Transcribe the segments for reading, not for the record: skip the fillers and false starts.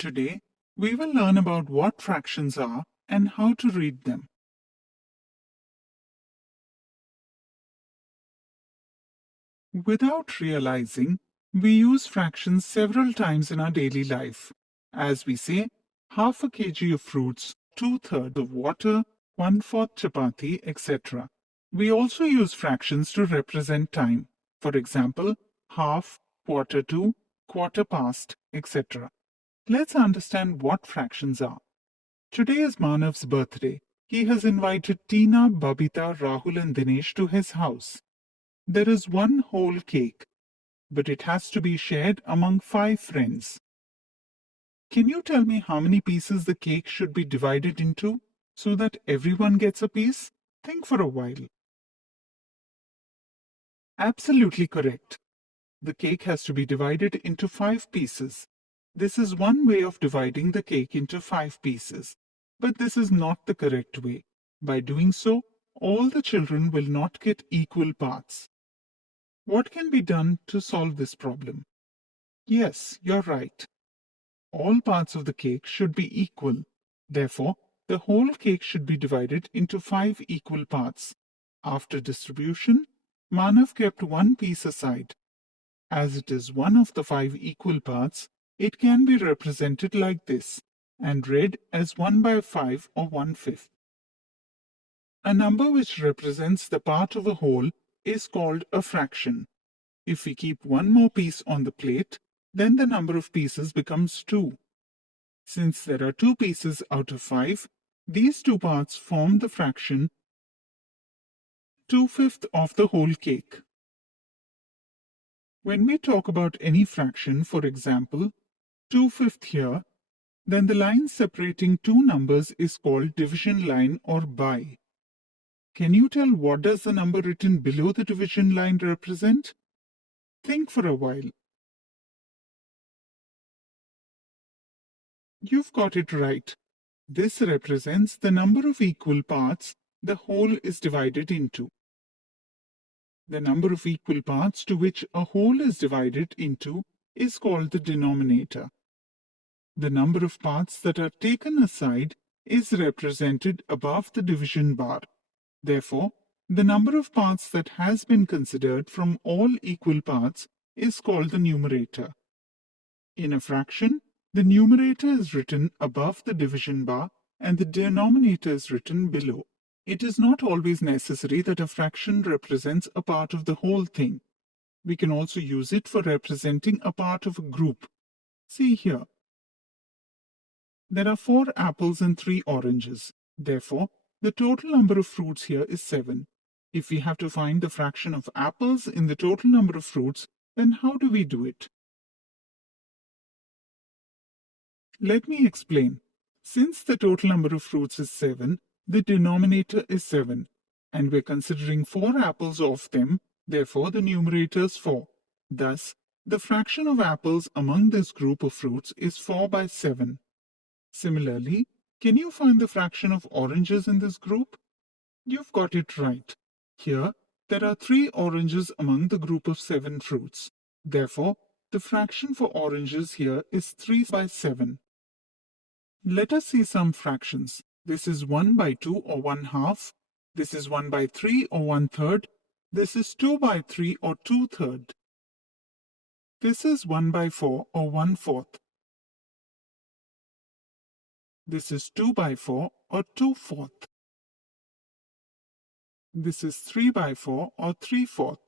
Today, we will learn about what fractions are and how to read them. Without realizing, we use fractions several times in our daily life. As we say, half a kg of fruits, 2/3 of water, 1/4 chapati, etc. We also use fractions to represent time. For example, half, quarter to, quarter past, etc. Let's understand what fractions are. Today is Manav's birthday. He has invited Tina, Babita, Rahul and Dinesh to his house. There is one whole cake, but it has to be shared among 5 friends. Can you tell me how many pieces the cake should be divided into so that everyone gets a piece? Think for a while. Absolutely correct. The cake has to be divided into 5 pieces. This is one way of dividing the cake into 5 pieces. But this is not the correct way. By doing so, all the children will not get equal parts. What can be done to solve this problem? Yes, you're right. All parts of the cake should be equal. Therefore, the whole cake should be divided into 5 equal parts. After distribution, Manav kept one piece aside. As it is one of the 5 equal parts, it can be represented like this and read as 1/5 or 1/5. A number which represents the part of a whole is called a fraction. If we keep one more piece on the plate, then the number of pieces becomes 2. Since there are 2 pieces out of 5, these 2 parts form the fraction 2/5 of the whole cake. When we talk about any fraction, for example, 2/5 here, then the line separating two numbers is called division line or by. Can you tell what does the number written below the division line represent? Think for a while. You've got it right. This represents the number of equal parts the whole is divided into. The number of equal parts to which a whole is divided into is called the denominator. The number of parts that are taken aside is represented above the division bar. Therefore, the number of parts that has been considered from all equal parts is called the numerator. In a fraction, the numerator is written above the division bar and the denominator is written below. It is not always necessary that a fraction represents a part of the whole thing. We can also use it for representing a part of a group. See here. There are 4 apples and 3 oranges. Therefore, the total number of fruits here is 7. If we have to find the fraction of apples in the total number of fruits, then how do we do it? Let me explain. Since the total number of fruits is 7, the denominator is 7, and we're considering 4 apples of them, therefore the numerator is 4. Thus, the fraction of apples among this group of fruits is 4/7. Similarly, can you find the fraction of oranges in this group? You've got it right. Here, there are 3 oranges among the group of 7 fruits. Therefore, the fraction for oranges here is 3/7. Let us see some fractions. This is 1/2 or 1/2. This is 1/3 or 1/3. This is 2/3 or 2/3. This is 1/4 or 1/4. This is 2/4 or 2/4. This is 3/4 or 3/4.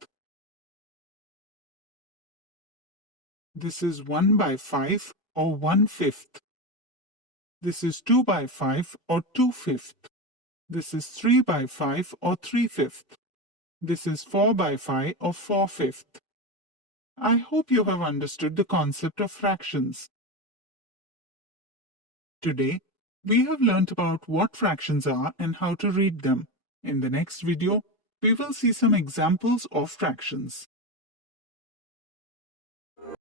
This is 1/5 or 1/5. This is 2/5 or 2/5. This is 3/5 or 3/5. This is 4/5 or 4/5. I hope you have understood the concept of fractions. Today, we have learnt about what fractions are and how to read them. In the next video, we will see some examples of fractions.